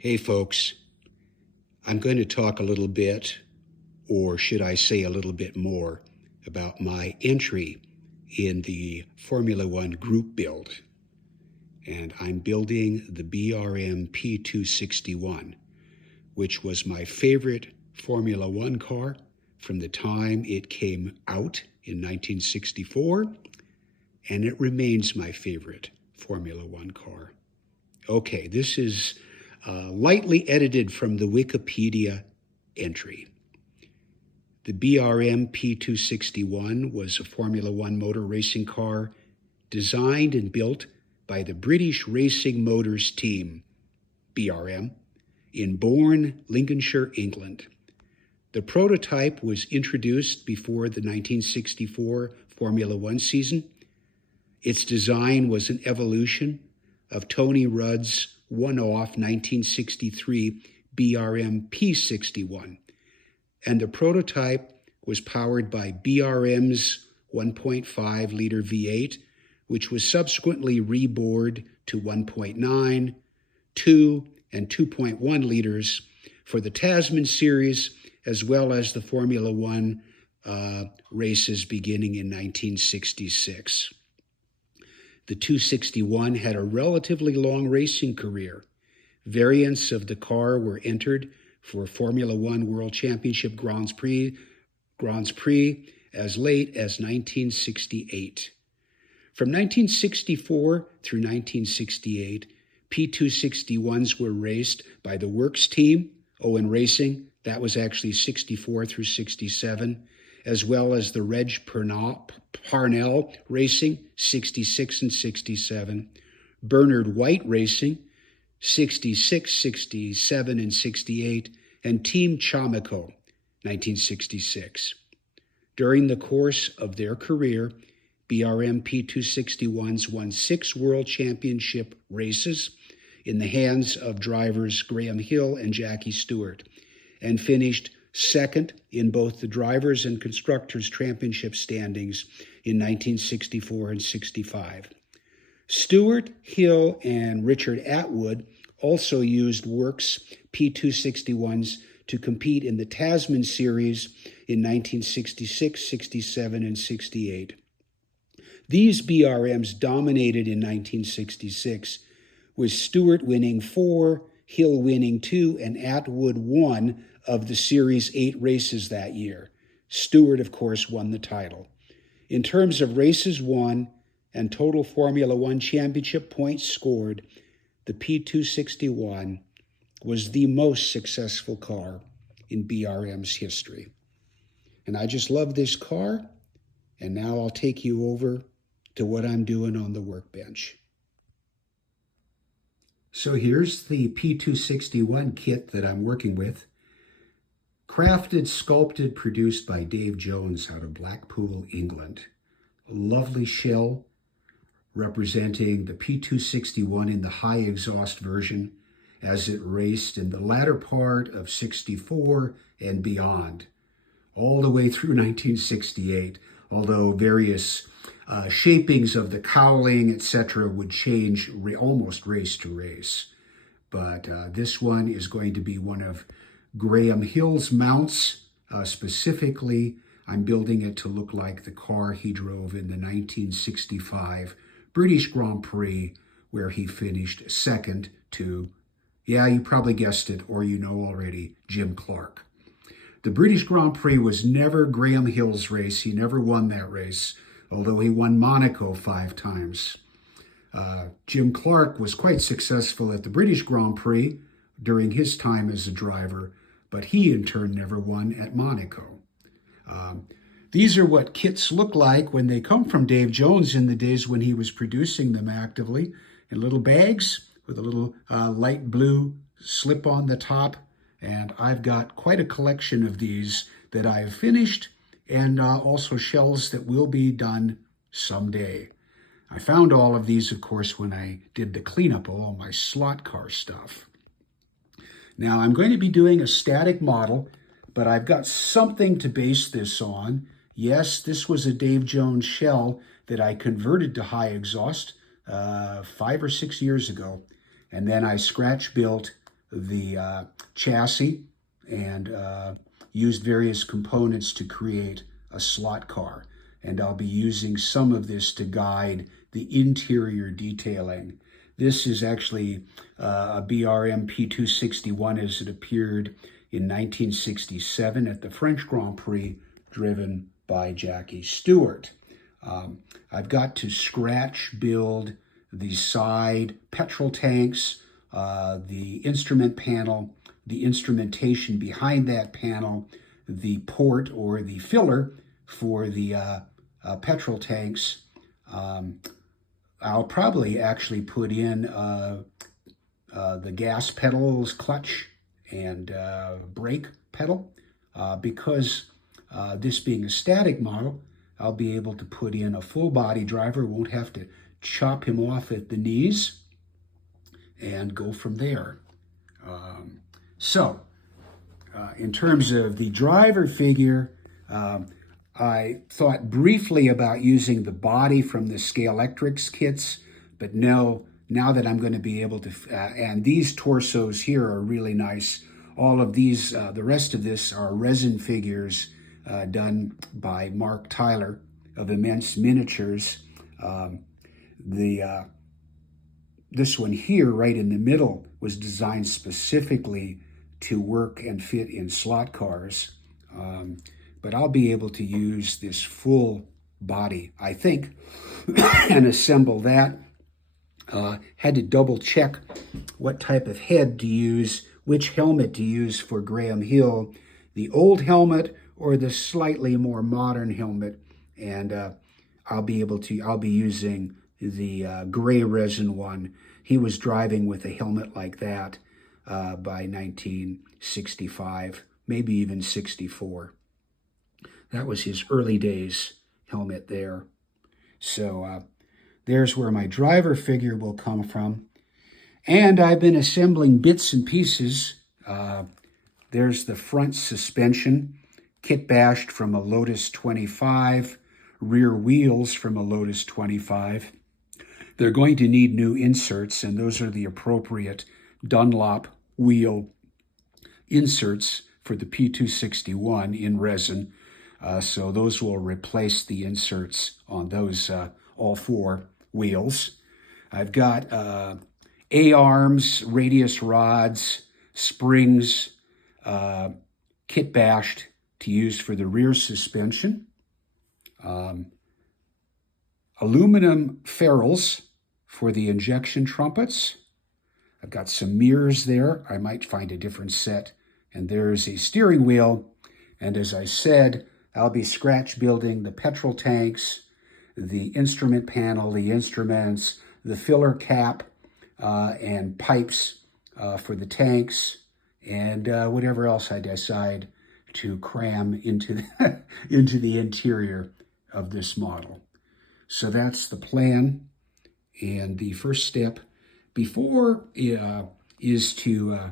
Hey folks, I'm going to talk a little bit, or should I say a little bit more, about my entry in the Formula One group build. And I'm building the BRM P261, which was my favorite Formula One car from the time it came out in 1964, and it remains my favorite Formula One car. Okay, this is lightly edited from the Wikipedia entry. The BRM P261 was a Formula One motor racing car designed and built by the British Racing Motors team, BRM, in Bourne, Lincolnshire, England. The prototype was introduced before the 1964 Formula One season. Its design was an evolution of Tony Rudd's one-off 1963 BRM P61, and the prototype was powered by BRM's 1.5-liter V8, which was subsequently rebored to 1.9, 2, and 2.1 liters for the Tasman series, as well as the Formula One races beginning in 1966. The 261 had a relatively long racing career. Variants of the car were entered for Formula One World Championship Grands Prix as late as 1968. From 1964 through 1968, P261s were raced by the Works team, Owen Racing, that was actually 64 through 67, as well as the Reg Parnell Racing, 66 and 67, Bernard White Racing, 66, 67, and 68, and Team Chamico, 1966. During the course of their career, BRM P261s won 6 World Championship races in the hands of drivers Graham Hill and Jackie Stewart, and finished second in both the Drivers' and Constructors' Championship standings in 1964 and 65. Stewart, Hill, and Richard Atwood also used Works P261s to compete in the Tasman Series in 1966, 67, and 68. These BRMs dominated in 1966, with Stewart winning 4, Hill winning 2, and Atwood 1 of the Series 8 races that year. Stewart, of course, won the title. In terms of races won and total Formula One championship points scored, the P261 was the most successful car in BRM's history. And I just love this car, and now I'll take you over to what I'm doing on the workbench. So here's the P261 kit that I'm working with. Crafted, sculpted, produced by Dave Jones out of Blackpool, England. A lovely shell representing the P261 in the high exhaust version as it raced in the latter part of 64 and beyond, all the way through 1968, although various shapings of the cowling, etc., would change almost race to race. But this one is going to be one of Graham Hill's mounts. Specifically, I'm building it to look like the car he drove in the 1965 British Grand Prix, where he finished second to, yeah, you probably guessed it, or you know already, Jim Clark. The British Grand Prix was never Graham Hill's race. He never won that race, although he won Monaco 5 times. Jim Clark was quite successful at the British Grand Prix during his time as a driver, but he in turn never won at Monaco. These are what kits look like when they come from Dave Jones in the days when he was producing them actively, in little bags with a little light blue slip on the top. And I've got quite a collection of these that I've finished, and also shells that will be done someday. I found all of these, of course, when I did the cleanup of all my slot car stuff. Now, I'm going to be doing a static model, but I've got something to base this on. Yes, this was a Dave Jones shell that I converted to high exhaust 5 or 6 years ago, and then I scratch built the chassis and used various components to create a slot car. And I'll be using some of this to guide the interior detailing. This is actually a BRM P261 as it appeared in 1967 at the French Grand Prix, driven by Jackie Stewart. I've got to scratch build the side petrol tanks, the instrument panel, the instrumentation behind that panel, the port or the filler for the petrol tanks. I'll probably actually put in the gas pedals, clutch, and brake pedal because this being a static model, I'll be able to put in a full body driver, won't have to chop him off at the knees, and go from there. In terms of the driver figure, I thought briefly about using the body from the Scalextric kits, but no, now that I'm going to be able to, and these torsos here are really nice. All of these, the rest of this are resin figures done by Mark Tyler of Immense Miniatures. This one here, right in the middle, was designed specifically to work and fit in slot cars. But I'll be able to use this full body, I think, and assemble that. Had to double check what type of head to use, which helmet to use for Graham Hill, the old helmet or the slightly more modern helmet. And I'll be using the gray resin one. He was driving with a helmet like that by 1965, maybe even 64. That was his early days helmet there. So there's where my driver figure will come from. And I've been assembling bits and pieces. There's the front suspension, kit bashed from a Lotus 25, rear wheels from a Lotus 25. They're going to need new inserts, and those are the appropriate Dunlop wheel inserts for the P261 in resin. So those will replace the inserts on those all four wheels. I've got A-arms, radius rods, springs, kit bashed to use for the rear suspension. Aluminum ferrules for the injection trumpets. I've got some mirrors there. I might find a different set. And there's a steering wheel. And as I said, I'll be scratch building the petrol tanks, the instrument panel, the instruments, the filler cap, and pipes for the tanks, and whatever else I decide to cram into the interior of this model. So that's the plan. And the first step before is to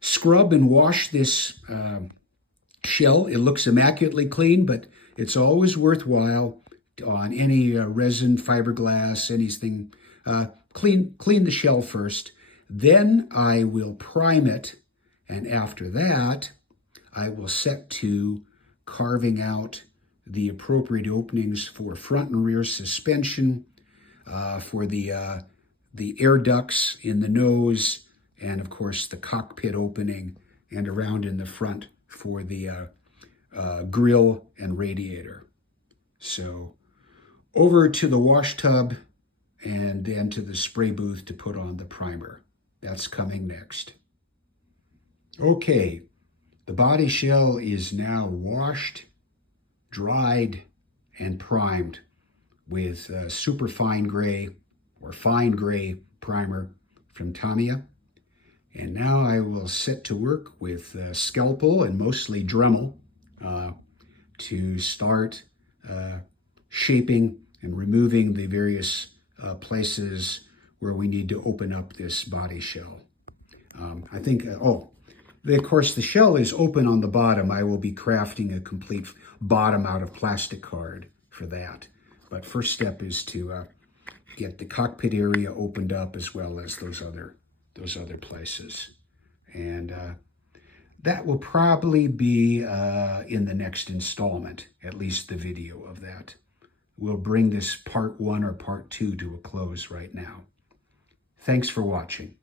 scrub and wash this shell. It looks immaculately clean, but it's always worthwhile on any resin, fiberglass, anything. Clean the shell first. Then I will prime it, and after that, I will set to carving out the appropriate openings for front and rear suspension, for the air ducts in the nose, and of course the cockpit opening, and around in the front for the grill and radiator. So over to the wash tub and then to the spray booth to put on the primer. That's coming next. Okay, the body shell is now washed, dried, and primed with super fine gray or fine gray primer from Tamiya. And now I will set to work with scalpel and mostly Dremel to start shaping and removing the various places where we need to open up this body shell. I think, of course, the shell is open on the bottom. I will be crafting a complete bottom out of plastic card for that. But first step is to get the cockpit area opened up as well as those other places. And that will probably be in the next installment, at least the video of that. We'll bring this part 1 or part 2 to a close right now. Thanks for watching.